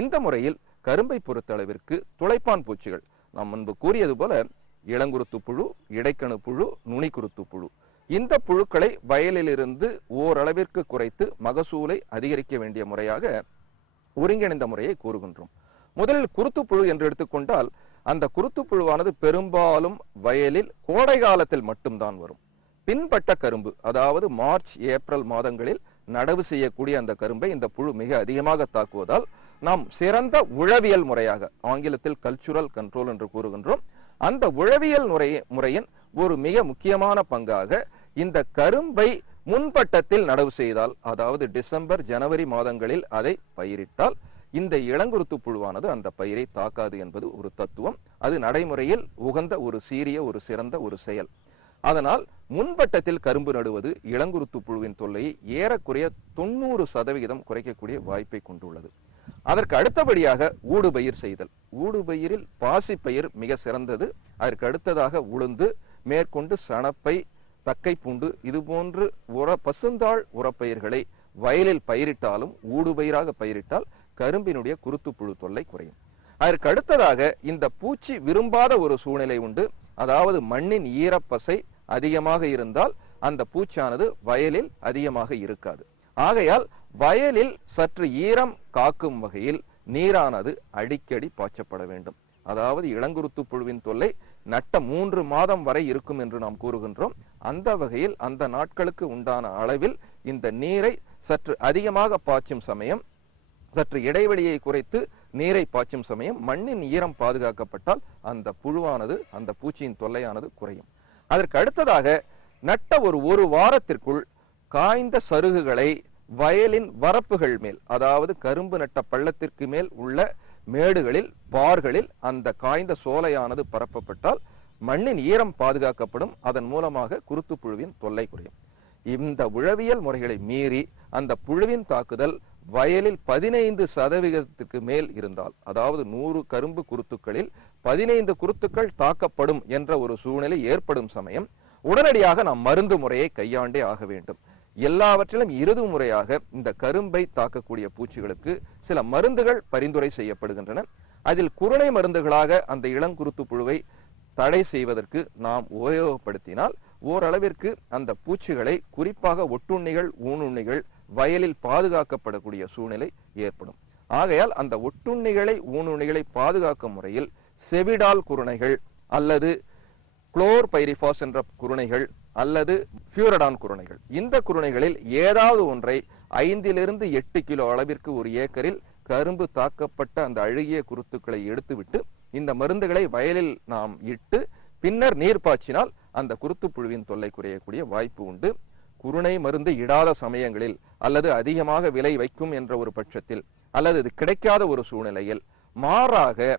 இந்த முறையில் கரும்பை பொறுத்தளவிற்கு துளைப்பான் பூச்சிகள் நாம் முன்பு கூறியது போல இளங்குருத்து புழு, இடைக்கணு புழு, நுனிக்குருத்து புழு, இந்த புழுக்களை வயலிலிருந்து ஓரளவிற்கு குறைத்து மகசூலை அதிகரிக்க வேண்டிய முறையாக ஒருங்கிணைந்த முறையை கூறுகின்றோம். முதலில் குருத்துப்புழு என்று எடுத்துக்கொண்டால் அந்த குருத்துப்புழுவானது பெரும்பாலும் வயலில் கோடை காலத்தில் மட்டும்தான் வரும். பின்பட்ட கரும்பு, அதாவது மார்ச் ஏப்ரல் மாதங்களில் நடவு செய்யக்கூடிய அந்த கரும்பை இந்த புழு மிக அதிகமாக தாக்குவதால் நாம் சிறந்த உழவியல் முறையாக, ஆங்கிலத்தில் கல்ச்சுரல் கண்ட்ரோல் என்று கூறுகின்றோம், அந்த உழவியல் முறையின் ஒரு மிக முக்கியமான பங்காக இந்த கரும்பை முன்பட்டத்தில் நடவு செய்தால், அதாவது டிசம்பர் ஜனவரி மாதங்களில் அதை பயிரிட்டால் இந்த இளங்குருத்து புழுவானது அந்த பயிரை தாக்காது என்பது ஒரு தத்துவம். அது நடைமுறையில் உகந்த ஒரு சீரிய ஒரு சிறந்த ஒரு செயல். அதனால் முன்பட்டத்தில் கரும்பு நடுவது இளங்குருத்து புழுவின் தொல்லையை ஏறக்குறைய 90% குறைக்கக்கூடிய வாய்ப்பை கொண்டுள்ளது. அதற்கு அடுத்தபடியாக ஊடுபயிர் செய்தல். ஊடுபயிரில் பாசிப்பயிர் மிக சிறந்தது. அதற்கு அடுத்ததாக உளுந்து, மேற்கொண்டு சணப்பை, தக்கை பூண்டு, இதுபோன்று பசுந்தாள் உரப்பயிர்களை வயலில் பயிரிட்டாலும் ஊடுபயிராக பயிரிட்டால் கரும்பினுடைய குருத்துப்புழு தொல்லை குறையும். அதற்கு அடுத்ததாக இந்த பூச்சி விரும்பாத ஒரு சூழ்நிலை உண்டு. அதாவது மண்ணின் ஈரப்பசை அதிகமாக இருந்தால் அந்த பூச்சானது வயலில் அதிகமாக இருக்காது. ஆகையால் வயலில் சற்று ஈரம் காக்கும் வகையில் நீரானது அடிக்கடி பாய்ச்சப்பட வேண்டும். அதாவது இளங்குருத்து புழுவின் தொல்லை நட்ட 3 மாதம் வரை இருக்கும் என்று நாம் கூறுகின்றோம். அந்த வகையில் அந்த நாட்களுக்கு உண்டான அளவில் இந்த நீரை சற்று அதிகமாக பாய்ச்சும் சமயம், சற்று இடைவெளியை குறைத்து நீரை பாய்ச்சும் சமயம் மண்ணின் ஈரம் பாதுகாக்கப்பட்டால் அந்த புழுவானது, அந்த பூச்சியின் தொல்லையானது குறையும். அதற்கு அடுத்ததாக நட்ட ஒரு வாரத்திற்குள் காய்ந்த சருகுகளை வயலின் வரப்புகள் மேல், அதாவது கரும்பு நட்ட பள்ளத்திற்கு மேல் உள்ள மேடுகளில், பார்களில் அந்த காய்ந்த சோலையானது பரப்பப்பட்டால் மண்ணின் ஈரம் பாதுகாக்கப்படும். அதன் மூலமாக குருத்துப்புழுவின் தொல்லை குறையும். இந்த உழவியல் முறைகளை மீறி அந்த புழுவின் தாக்குதல் வயலில் 15% மேல் இருந்தால், அதாவது 100 கரும்பு குருத்துக்களில் 15 குருத்துக்கள் தாக்கப்படும் என்ற ஒரு சூழ்நிலை ஏற்படும் சமயம் உடனடியாக நாம் மருந்து முறையை கையாண்டே ஆக வேண்டும். எல்லாவற்றிலும் இறுதி முறையாக இந்த கரும்பை தாக்கக்கூடிய பூச்சிகளுக்கு சில மருந்துகள் பரிந்துரை செய்யப்படுகின்றன. அதில் குருணை மருந்துகளாக அந்த இளங்குருத்து புழுவை தடை செய்வதற்கு நாம் உபயோகப்படுத்தினால் ஓரளவிற்கு அந்த பூச்சிகளை, குறிப்பாக ஒட்டுண்ணிகள், ஊனுண்ணிகள் வயலில் பாதுகாக்கப்படக்கூடிய சூழ்நிலை ஏற்படும். ஆகையால் அந்த ஒட்டுண்ணிகளை, ஊனுண்ணிகளை பாதுகாக்கும் முறையில் செவிடால் குருணைகள் அல்லது குளோர்பைரிபாஸ் என்ற குருணைகள் அல்லது பியூரடான் குருணைகள், இந்த குருணைகளில் ஏதாவது ஒன்றை 5 to 8 கிலோ அளவிற்கு ஒரு ஏக்கரில் கரும்பு தாக்கப்பட்ட அந்த அழுகிய குருத்துக்களை எடுத்துவிட்டு இந்த மருந்துகளை வயலில் நாம் இட்டு பின்னர் நீர் பாய்ச்சினால் அந்த குருத்துப்புழுவின் தொல்லை குறையக்கூடிய வாய்ப்பு உண்டு. குருணை மருந்து இடாத சமயங்களில் அல்லது அதிகமாக விலை வைக்கும் என்ற ஒரு பட்சத்தில் அல்லது இது கிடைக்காத ஒரு சூழ்நிலையில் மாறாக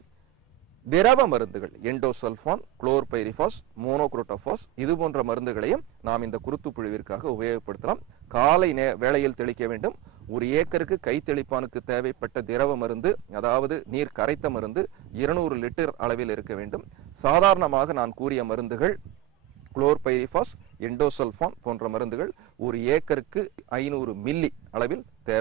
திரவ மருந்துகள், எண்டோசல்ஃபான், குளோர்பைரிபாஸ், மோனோக்ரோட்டோபாஸ், இது போன்ற மருந்துகளையும் நாம் இந்த குருத்துப்புழுவிற்காக உபயோகப்படுத்தலாம். காலை வேளையில் தெளிக்க வேண்டும். ஒரு ஏக்கருக்கு கை தெளிப்பானுக்கு தேவைப்பட்ட திரவ மருந்து, அதாவது நீர் கரைத்த மருந்து 200 லிட்டர் அளவில் இருக்க வேண்டும். சாதாரணமாக நான் கூறிய மருந்துகள் குளோர்பைரிபாஸ், எண்டோசல்ஃபான் போன்ற மருந்துகள் ஒரு ஏக்கருக்கு 500 மில்லி அளவில் தேவை.